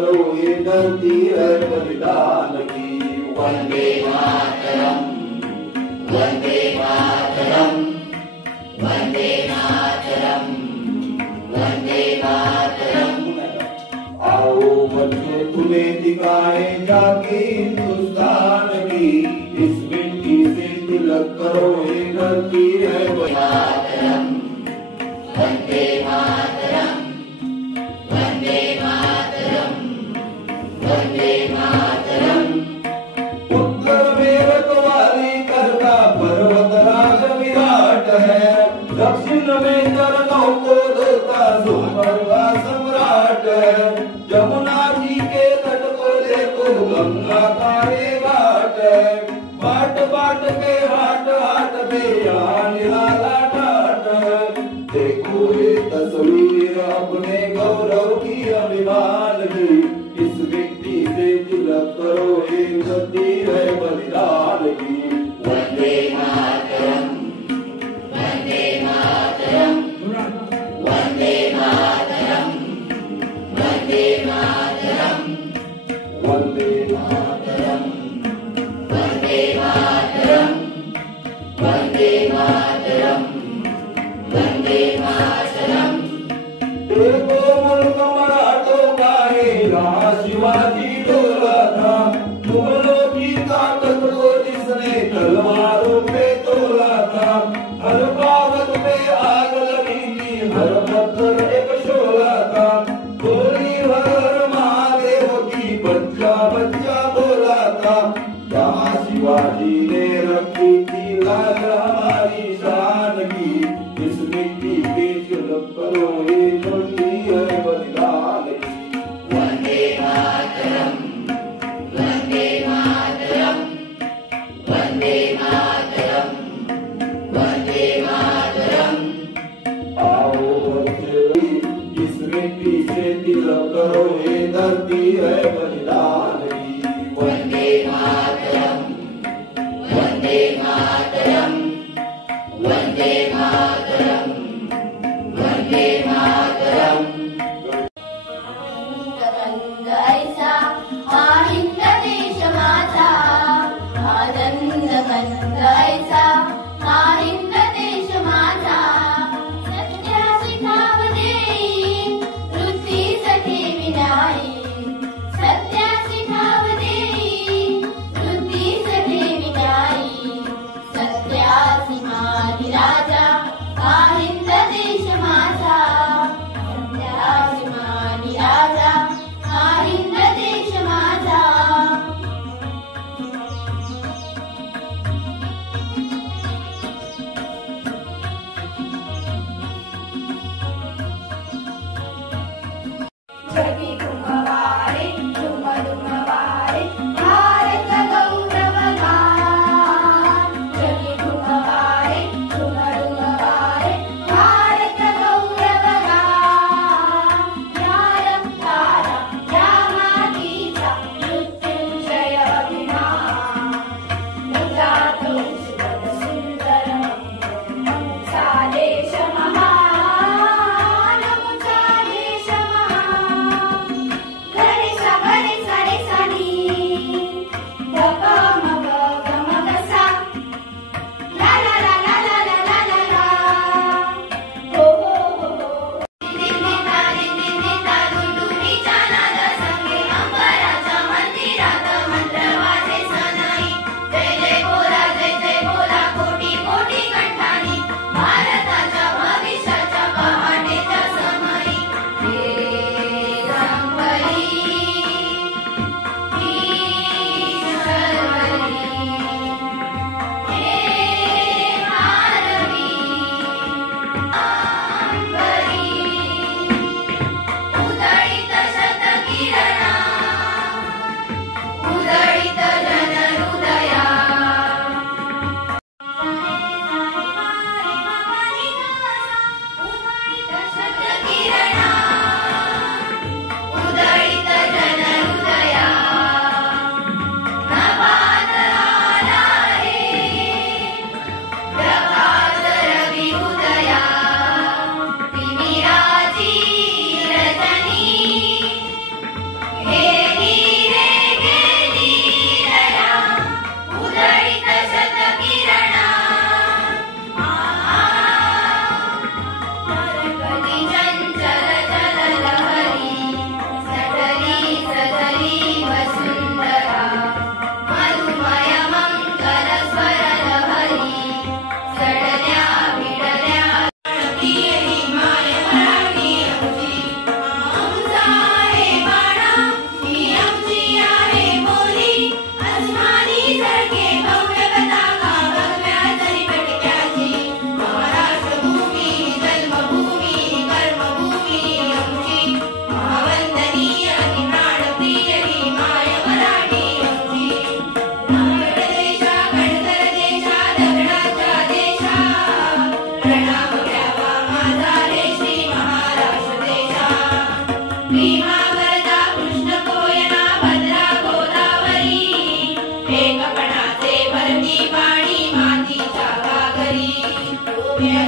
करो ये धरती है बलिदान की। वंदे मातरम, वंदे मातरम, वंदे मातरम, वंदे मातरम। आओ बच्चों तुम्हें दिखाएं जाके हिंदुस्तान की, इस मिट्टी से तिलक करो ये धरती है मातरम। वंदे मातरम, वंदे मातरम, वंदे मातरम। उत्तर में रखवाली करता पर्वतराज विराट है, दक्षिण में चरणों को धोता सुंदरवा सम्राट है। यमुना जी के तट पर देखो गंगा का ये घाट है, बाट बाट पे हाट हाट पे यहाँ निराला ठाट है। देखो ये तस्वीर अपने गौरव की अभिमान की, इस मिट्टी से तिलक करो ये धरती है बलिदान की। वंदे मातरम, वंदे मातरम, वंदे मातरम, वंदे मातरम, वंदे मातरम, वंदे मातरम, वंदे मातरम, वंदे मातरम। देखो मुल्क मराठों का है, यहाँ शिवाजी डोला था, मुगलों की ताकत को जिसने तलवारों पे तोला था। हर बागत पे आग लगी थी, हर पत्थर एक शोला था। गोली हर महादेव की बच्चा बच्चा बोला था। यहाँ शिवाजी ने रखी थी लाज हमारी शान की, इस मिट्टी पे तिलक करो ये धरती है बलिदान की। वंदे मातरम, वंदे मातरम, वंदे मातरम, वंदे मातरम। आओ बच्चे इस मिट्टी से तिलक करो ये धरती है बलिदान की। वंदे मातरम, वंदे मातरम, वंदे मातरम, वंदे मातरम। आनंद ऐसा हा हिंद देश माझा, आनंद गंध ऐसा हा हिंद देश माझा। सत्यासी ठाव देई वृत्तीस ठेवी नाही, सत्यासी ठाव देई वृत्तीस ठेवी नाही। सत्यासी मानी राजा हा हिंद देश माझा, सत्यासी मानी राजा हा हिंद देश माझा। पुण्य